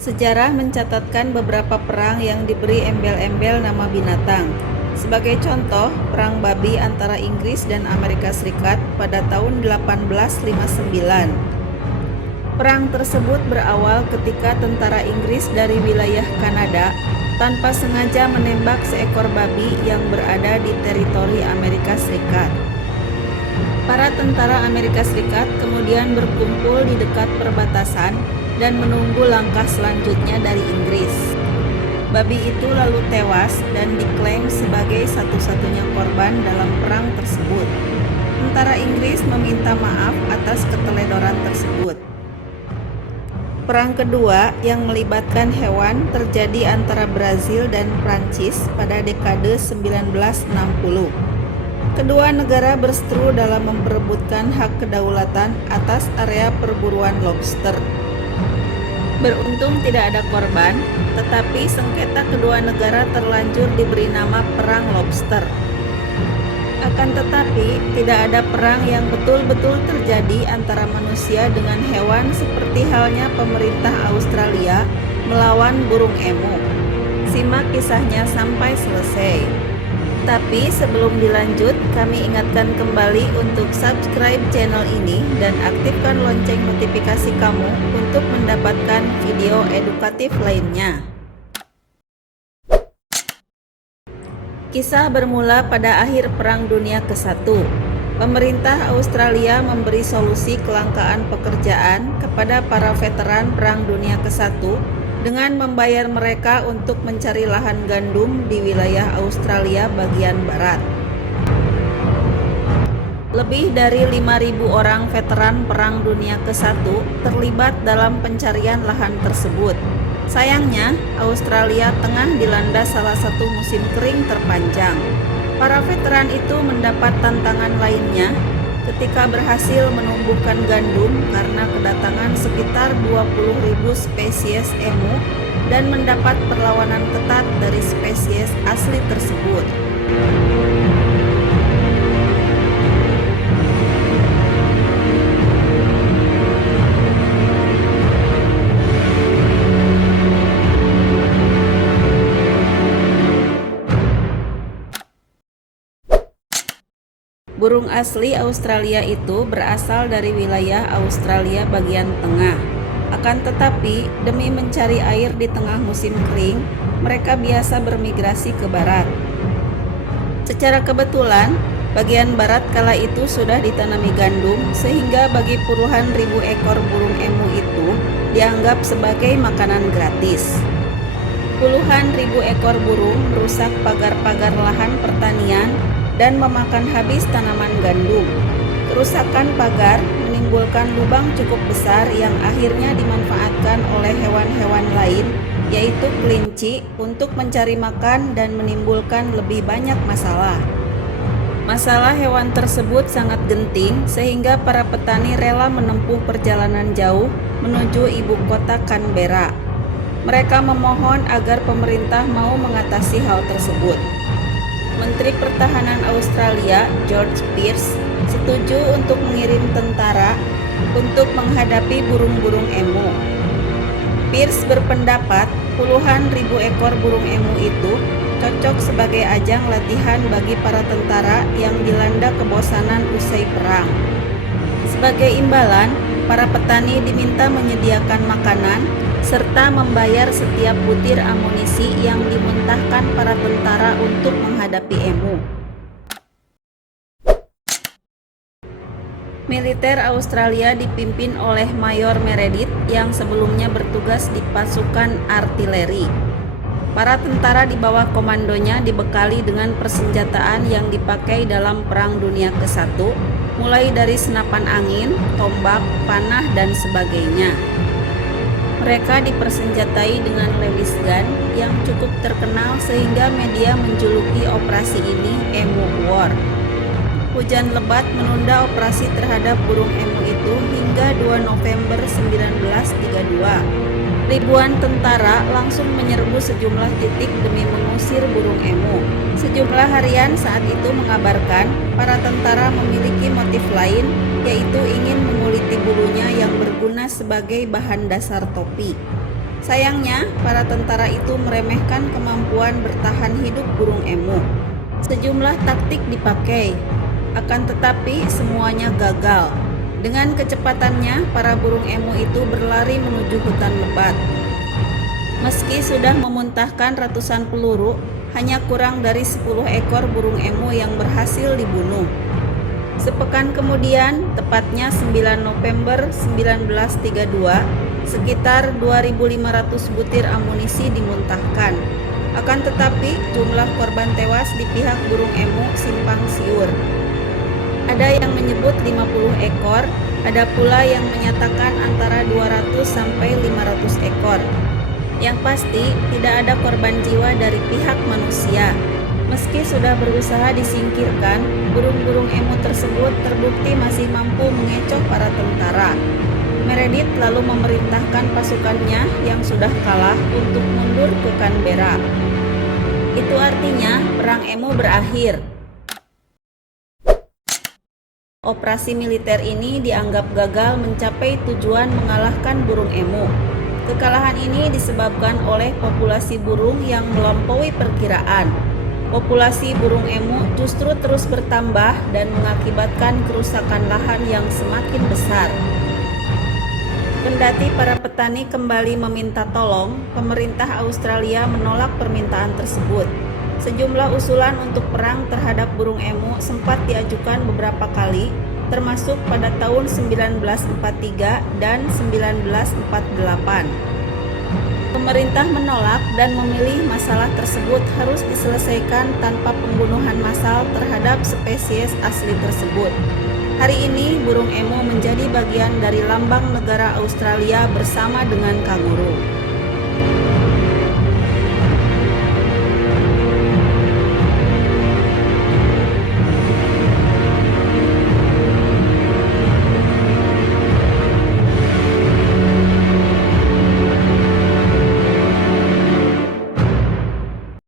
Sejarah mencatatkan beberapa perang yang diberi embel-embel nama binatang. Sebagai contoh, Perang Babi antara Inggris dan Amerika Serikat pada tahun 1859. Perang tersebut berawal ketika tentara Inggris dari wilayah Kanada tanpa sengaja menembak seekor babi yang berada di teritori Amerika Serikat. Para tentara Amerika Serikat kemudian berkumpul di dekat perbatasan dan menunggu langkah selanjutnya dari Inggris. Babi itu lalu tewas dan diklaim sebagai satu-satunya korban dalam perang tersebut. Tentara Inggris meminta maaf atas keteledoran tersebut. Perang kedua yang melibatkan hewan terjadi antara Brazil dan Prancis pada dekade 1960. Kedua negara berseteru dalam memperebutkan hak kedaulatan atas area perburuan lobster. Beruntung tidak ada korban, tetapi sengketa kedua negara terlanjur diberi nama Perang Lobster. Akan tetapi, tidak ada perang yang betul-betul terjadi antara manusia dengan hewan seperti halnya pemerintah Australia melawan burung emu. Simak kisahnya sampai selesai. Tapi sebelum dilanjut, kami ingatkan kembali untuk subscribe channel ini dan aktifkan lonceng notifikasi kamu untuk mendapatkan video edukatif lainnya. Kisah bermula pada akhir Perang Dunia ke-1. Pemerintah Australia memberi solusi kelangkaan pekerjaan kepada para veteran Perang Dunia ke-1 dengan membayar mereka untuk mencari lahan gandum di wilayah Australia bagian barat. Lebih dari 5.000 orang veteran Perang Dunia ke-1 terlibat dalam pencarian lahan tersebut. Sayangnya, Australia tengah dilanda salah satu musim kering terpanjang. Para veteran itu mendapat tantangan lainnya ketika berhasil menumbuhkan gandum karena kedatangan sekitar 20.000 spesies emu dan mendapat perlawanan ketat dari spesies asli tersebut. Burung asli Australia itu berasal dari wilayah Australia bagian tengah. Akan tetapi, demi mencari air di tengah musim kering, mereka biasa bermigrasi ke barat. Secara kebetulan, bagian barat kala itu sudah ditanami gandum, sehingga bagi puluhan ribu ekor burung emu itu dianggap sebagai makanan gratis. Puluhan ribu ekor burung merusak pagar-pagar lahan pertanian dan memakan habis tanaman gandum. Kerusakan pagar menimbulkan lubang cukup besar yang akhirnya dimanfaatkan oleh hewan-hewan lain, yaitu kelinci, untuk mencari makan dan menimbulkan lebih banyak masalah. Masalah hewan tersebut sangat genting sehingga para petani rela menempuh perjalanan jauh menuju ibu kota Canberra. Mereka memohon agar pemerintah mau mengatasi hal tersebut. Menteri Pertahanan Australia, George Pearce, setuju untuk mengirim tentara untuk menghadapi burung-burung emu. Pearce berpendapat puluhan ribu ekor burung emu itu cocok sebagai ajang latihan bagi para tentara yang dilanda kebosanan usai perang. Sebagai imbalan, para petani diminta menyediakan makanan serta membayar setiap butir amunisi yang dimuntahkan para tentara untuk menghadapi emu. Militer Australia dipimpin oleh Mayor Meredith yang sebelumnya bertugas di pasukan artileri. Para tentara di bawah komandonya dibekali dengan persenjataan yang dipakai dalam Perang Dunia ke-1, mulai dari senapan angin, tombak, panah, dan sebagainya. Mereka dipersenjatai dengan Lewis gun yang cukup terkenal sehingga media menjuluki operasi ini Emu War. Hujan lebat menunda operasi terhadap burung emu itu hingga 2 November 1932. Ribuan tentara langsung menyerbu sejumlah titik demi mengusir burung emu. Sejumlah harian saat itu mengabarkan para tentara memiliki motif lain, yaitu ingin menguliti bulunya yang berguna sebagai bahan dasar topi. Sayangnya, para tentara itu meremehkan kemampuan bertahan hidup burung emu. Sejumlah taktik dipakai, akan tetapi semuanya gagal. Dengan kecepatannya, para burung emu itu berlari menuju hutan lebat. Meski sudah memuntahkan ratusan peluru, hanya kurang dari 10 ekor burung emu yang berhasil dibunuh. Sepekan kemudian, tepatnya 9 November 1932, sekitar 2.500 butir amunisi dimuntahkan. Akan tetapi, jumlah korban tewas di pihak burung emu simpang siur. Ada yang menyebut 50 ekor, ada pula yang menyatakan antara 200 sampai 500 ekor. Yang pasti, tidak ada korban jiwa dari pihak manusia. Meski sudah berusaha disingkirkan, burung-burung emu tersebut terbukti masih mampu mengecoh para tentara. Meredith lalu memerintahkan pasukannya yang sudah kalah untuk mundur ke Canberra. Itu artinya perang emu berakhir. Operasi militer ini dianggap gagal mencapai tujuan mengalahkan burung emu. Kekalahan ini disebabkan oleh populasi burung yang melampaui perkiraan. Populasi burung emu justru terus bertambah dan mengakibatkan kerusakan lahan yang semakin besar. Kendati para petani kembali meminta tolong, pemerintah Australia menolak permintaan tersebut. Sejumlah usulan untuk perang terhadap burung emu sempat diajukan beberapa kali, termasuk pada tahun 1943 dan 1948. Pemerintah menolak dan memilih masalah tersebut harus diselesaikan tanpa pembunuhan massal terhadap spesies asli tersebut. Hari ini, burung emu menjadi bagian dari lambang negara Australia bersama dengan kanguru.